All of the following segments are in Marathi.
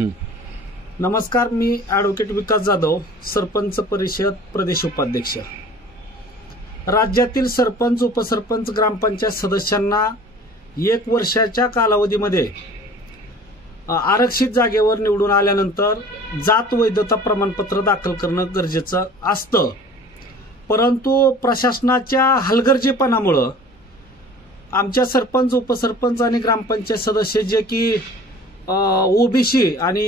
नमस्कार, मी ॲडव्होकेट विकास जाधव, सरपंच परिषद प्रदेश उपाध्यक्ष। राज्यातील सरपंच, उपसरपंच, ग्रामपंचायत सदस्यांना 1 वर्षाच्या कालावधीमध्ये आरक्षित जागेवर निवडून आल्यानंतर जात वैधता प्रमाणपत्र दाखल करणं गरजेचं असतं। परंतु प्रशासनाच्या हलगर्जीपणामुळे आमच्या सरपंच, उपसरपंच आणि ग्रामपंचायत सदस्य जे की ओबीसी आणि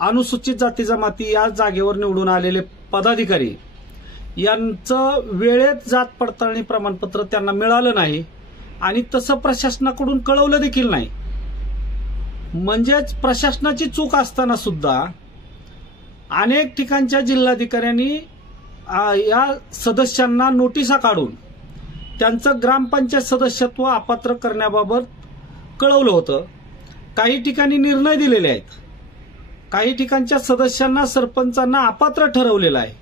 अनुसूचित जाती जमाती या जागेवर निवडून आलेले पदाधिकारी यांचं वेळेत जात पडताळणी प्रमाणपत्र त्यांना मिळालं नाही आणि तसं प्रशासनाकडून कळवलं देखील नाही। म्हणजेच प्रशासनाची चूक असताना सुद्धा अनेक ठिकाणच्या जिल्हाधिकाऱ्यांनी या सदस्यांना नोटिसा काढून त्यांचं ग्रामपंचायत सदस्यत्व अपात्र करण्याबाबत कळवलं होतं। काही ठिकाणी निर्णय दिलेले आहेत, काही ठिकाणच्या सदस्यांना, सरपंचांना अपात्र ठरवलेलं आहे।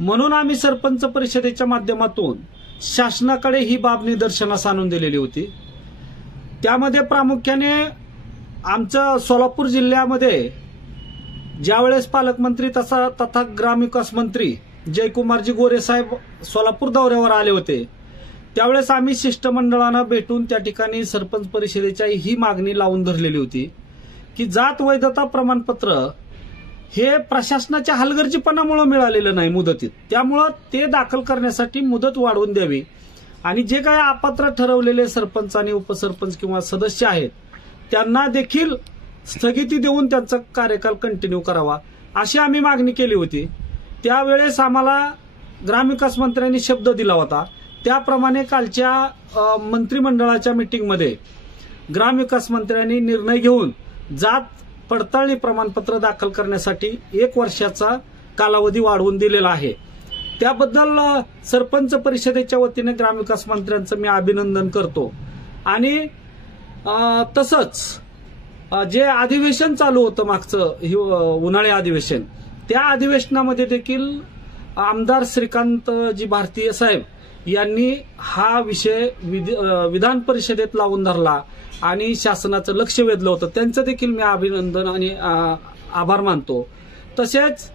म्हणून आम्ही सरपंच परिषदेच्या माध्यमातून शासनाकडे ही बाब निदर्शनास आणून दिलेली होती। त्यामध्ये प्रामुख्याने आमच्या सोलापूर जिल्ह्यामध्ये ज्यावेळेस पालकमंत्री तथा ग्रामविकास मंत्री जयकुमारजी गोरे साहेब सोलापूर दौऱ्यावर आले होते, त्यावेळेस आम्ही शिष्टमंडळानं भेटून त्या ठिकाणी सरपंच परिषदेच्या ही मागणी लावून धरलेली होती की जात वैधता प्रमाणपत्र हे प्रशासनाच्या हलगर्जीपणामुळे मिळालेलं नाही मुदतीत, त्यामुळं ते दाखल करण्यासाठी मुदत वाढवून द्यावी आणि जे काही अपात्र ठरवलेले सरपंच आणि उपसरपंच किंवा सदस्य आहेत त्यांना देखील स्थगिती देऊन त्यांचा कार्यकाल कंटिन्यू करावा अशी आम्ही मागणी केली होती। त्यावेळेस आम्हाला ग्रामविकास मंत्र्यांनी शब्द दिला होता, त्याप्रमाणे कालच्या मंत्रिमंडळाच्या मीटिंगमध्ये ग्रामविकास मंत्र्यांनी निर्णय घेऊन जात पडताळणी प्रमाणपत्र दाखल करण्यासाठी 1 वर्षाचा कालावधी वाढवून दिलेला आहे। त्याबद्दल सरपंच परिषदेच्या वतीने ग्रामविकास मंत्र्यांचं मी अभिनंदन करतो। आणि तसंच जे अधिवेशन चालू होतं मागचं उन्हाळी अधिवेशन, त्या अधिवेशनामध्ये देखील आमदार श्रीकांतजी भारतीय साहेब यांनी हा विषय विधान परिषदेत लावून धरला आणि शासनाचं लक्ष वेधलं होतं। त्यांचं देखील मी अभिनंदन आणि आभार मानतो। तसेच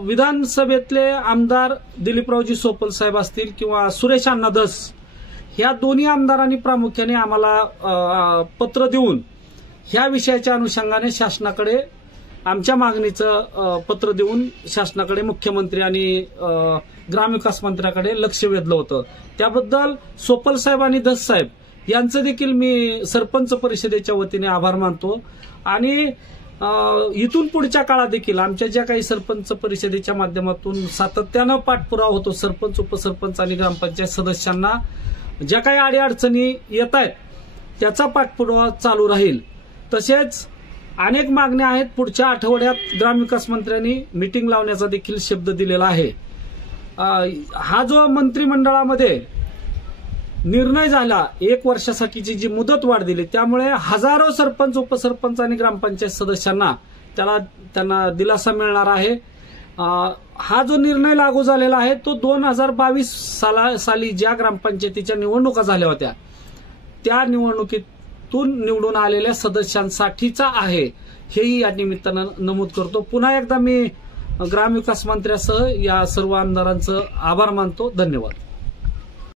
विधानसभेतले आमदार दिलीपरावजी सोपल साहेब असतील किंवा सुरेश अण्णा धस, ह्या दोन्ही आमदारांनी प्रामुख्याने आम्हाला पत्र देऊन ह्या विषयाच्या अनुषंगाने शासनाकडे आमच्या मागणीचं पत्र देऊन शासनाकडे मुख्यमंत्री आणि ग्रामविकास मंत्र्याकडे लक्ष वेधलं होतं। त्याबद्दल सोपल साहेब आणि धस साहेब यांचं देखील मी सरपंच परिषदेच्या वतीने आभार मानतो। आणि इथून पुढच्या काळात देखील आमच्या ज्या काही सरपंच परिषदेच्या माध्यमातून सातत्यानं पाठपुरावा होतो, सरपंच, उपसरपंच आणि ग्रामपंचायत सदस्यांना ज्या काही अडीअडचणी येत आहेत त्याचा पाठपुरावा चालू राहील। तसेच अनेक मागण्या आहेत, पुढच्या आठवड्यात ग्रामविकास मंत्र्यांनी मीटिंग लावण्याचा देखील शब्द दिलेला आहे। हा जो मंत्रिमंडळामध्ये निर्णय झाला 1 वर्षासाठीची जी मुदत वाढ दिली, त्यामुळे हजारो सरपंच, उपसरपंच आणि ग्रामपंचायत सदस्यांना त्यांना दिलासा मिळणार आहे। हा जो निर्णय लागू झालेला आहे तो 2022 साली ज्या ग्रामपंचायतीच्या निवडणुका झाल्या होत्या त्या निवडणुकीतून निवडून आलेल्या सदस्यांसाठीचा आहे, हेही या निमित्तानं नमूद करतो। पुन्हा एकदा मी ग्रामविकास मंत्र्यासह या सर्व आमदारांचं आभार मानतो। धन्यवाद।